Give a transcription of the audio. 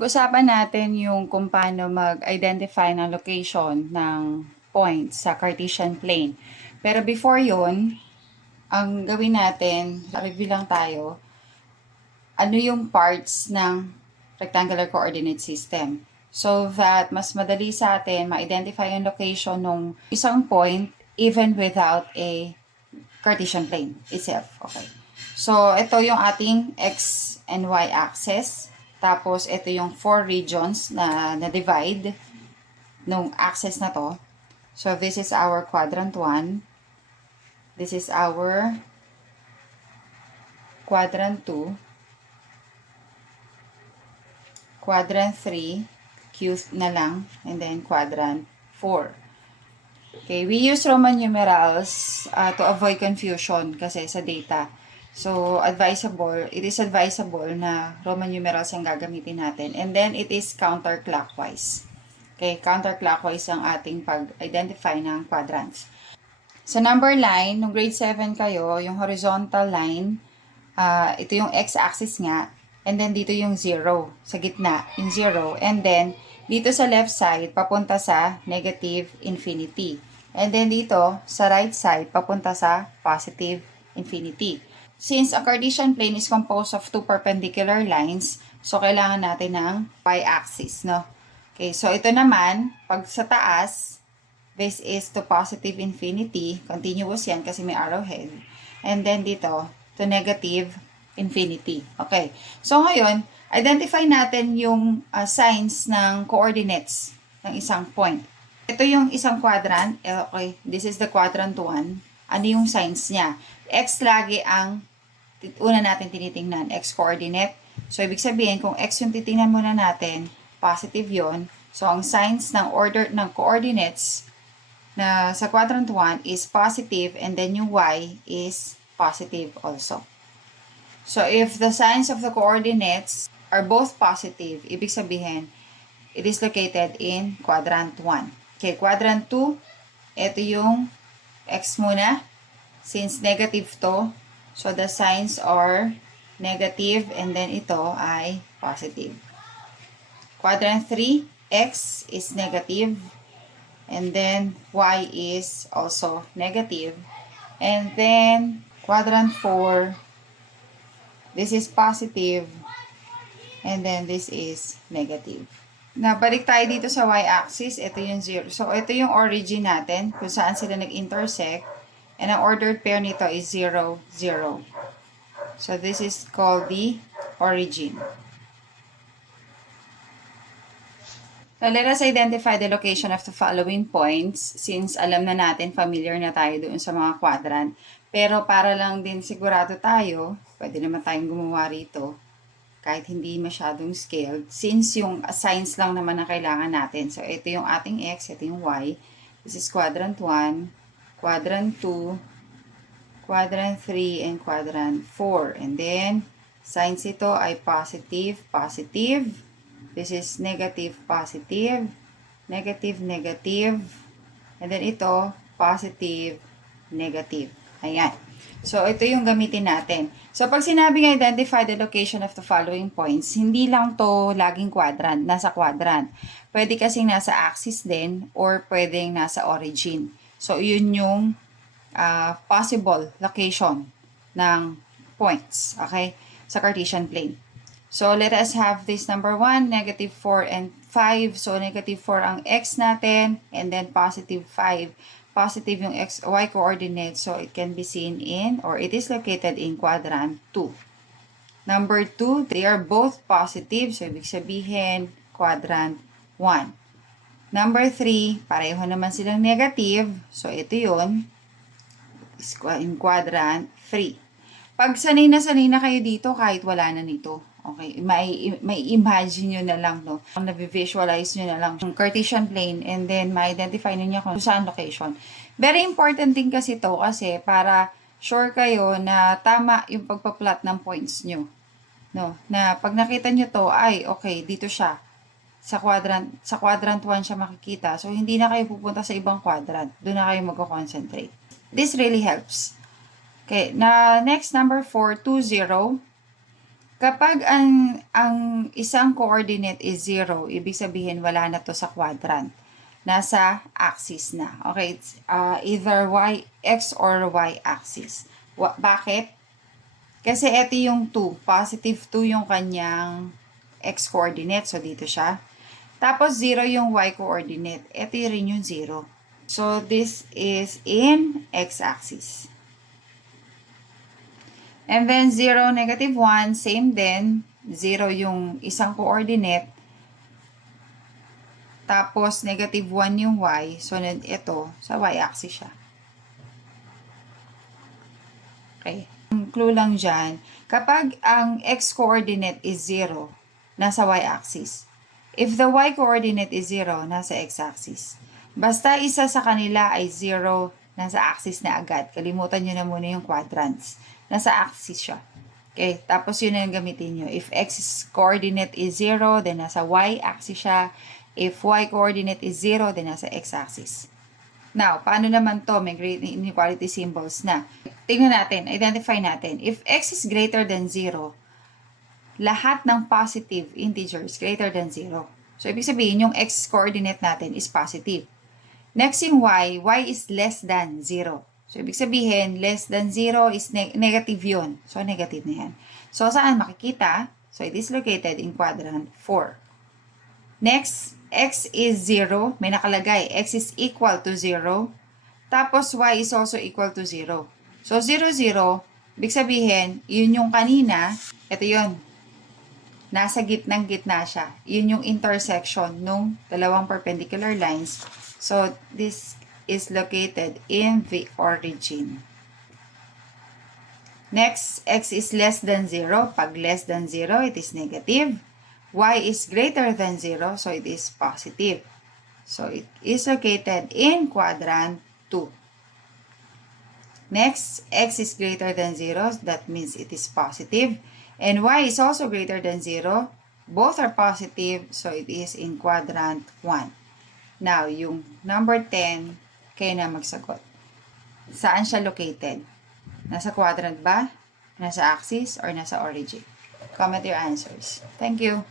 Pag-usapan natin yung kung paano mag-identify ng location ng point sa Cartesian plane. Pero before yon, ang gawin natin, review lang tayo, ano yung parts ng rectangular coordinate system. So that mas madali sa atin ma-identify yung location ng isang point even without a Cartesian plane itself. Okay. So, ito yung ating X and Y axis. Tapos, ito yung 4 regions na na-divide nung axis na to. So, this is our quadrant 1. This is our quadrant 2. Quadrant 3. Q na lang. And then, quadrant 4. Okay, we use Roman numerals to avoid confusion kasi sa data. So, it is advisable na Roman numerals ang gagamitin natin. And then, it is counterclockwise. Okay, counterclockwise ang ating pag-identify ng quadrants. Sa number line, nung grade 7 kayo, yung horizontal line, ito yung x-axis nga. And then, dito yung 0. Sa gitna, yung 0. And then, dito sa left side, papunta sa negative infinity. And then, dito, sa right side, papunta sa positive infinity. Since a Cartesian plane is composed of two perpendicular lines, so kailangan natin ng y-axis, no? Okay, so ito naman, pag sa taas, this is to positive infinity. Continuous yan kasi may arrowhead. And then dito, to negative infinity. Okay, so ngayon, identify natin yung signs ng coordinates ng isang point. Ito yung isang quadrant. Okay, this is the quadrant 1. Ano yung signs niya? X lagi ang una natin tinitingnan, x coordinate. So, ibig sabihin, kung x yung titingnan muna natin, positive yon. So, ang signs ng order ng coordinates na sa quadrant 1 is positive and then yung y is positive also. So, if the signs of the coordinates are both positive, ibig sabihin, it is located in quadrant 1. Okay, quadrant 2, ito yung x muna. Since negative to, so the signs are negative and then ito ay positive. Quadrant 3, x is negative and then y is also negative. And then quadrant 4, this is positive and then this is negative. Nabalik tayo dito sa y-axis, ito yung 0. So ito yung origin natin kung saan sila nag-intersect. And ang ordered pair nito is 0, 0. So, this is called the origin. Now, let us identify the location of the following points since alam na natin, familiar na tayo doon sa mga quadrant. Pero para lang din sigurado tayo, pwede naman tayong gumawa rito kahit hindi masyadong scaled. Since yung signs lang naman na kailangan natin. So, ito yung ating x, ito yung y. This is quadrant 1. Quadrant 2, quadrant 3, and quadrant 4. And then, signs ito ay positive, positive. This is negative, positive, negative, negative. And then ito, positive, negative. Ayan. So, ito yung gamitin natin. So, pag sinabing identify the location of the following points, hindi lang to laging quadrant, nasa quadrant. Pwede kasing nasa axis din or pwedeng nasa origin. So, yun yung possible location ng points, okay, sa Cartesian plane. So, let us have this number 1, negative 4 and 5. So, negative 4 ang x natin, and then positive 5. Positive yung x, y coordinate, so it can be seen in, or it is located in quadrant 2. Number 2, they are both positive, so ibig sabihin, quadrant 1. Number 3, pareho naman silang negative. So, ito yun. In quadrant 3. Pag sanay na kayo dito, kahit wala na nito. Okay, may imagine nyo na lang, no? Na-visualize nyo na lang yung Cartesian plane and then ma-identify nyo kung saan location. Very important din kasi to kasi para sure kayo na tama yung pagpa-plot ng points nyo. No? Na pag nakita nyo to, ay, okay, dito siya. Sa quadrant 1 siya makikita. So, hindi na kayo pupunta sa ibang quadrant. Doon na kayo mag-concentrate. This really helps. Okay, na next, number 4, 2, 0. Kapag ang isang coordinate is 0, ibig sabihin wala na to sa quadrant. Nasa axis na. Okay, it's either x or y axis. Bakit? Kasi ito yung 2. Positive 2 yung kanyang x coordinate. So, dito siya. Tapos, 0 yung y coordinate. Ito rin yung 0. So, this is in x-axis. And then, 0, negative 1, same din. 0 yung isang coordinate. Tapos, negative 1 yung y. So, ito, sa y-axis siya. Okay. Ang clue lang dyan, kapag ang x-coordinate is 0, nasa y-axis. If the y-coordinate is 0, nasa x-axis. Basta isa sa kanila ay 0, nasa axis na agad. Kalimutan nyo na muna yung quadrants. Nasa axis siya. Okay, tapos yun na yung gamitin nyo. If x-coordinate is 0, then nasa y-axis siya. If y-coordinate is 0, then nasa x-axis. Now, paano naman to? May great inequality symbols na. Tingnan natin, identify natin. If x is greater than 0, lahat ng positive integers greater than 0. So, ibig sabihin, yung x-coordinate natin is positive. Next yung y is less than 0. So, ibig sabihin, less than 0 is negative yun. So, negative na yan. So, saan makikita? So, it is located in quadrant 4. Next, x is 0. May nakalagay, x is equal to 0. Tapos, y is also equal to 0. So, 0, 0, ibig sabihin, yun yung kanina, ito yun. Nasa gitnang-gitna siya. Yun yung intersection nung dalawang perpendicular lines. So, this is located in the origin. Next, x is less than 0. Pag less than 0, it is negative. Y is greater than 0, so it is positive. So, it is located in quadrant 2. Next, x is greater than 0, that means it is positive. And y is also greater than 0. Both are positive, so it is in quadrant 1. Now, yung number 10, kayo na magsagot. Saan siya located? Nasa quadrant ba? Nasa axis? Or nasa origin? Comment your answers. Thank you.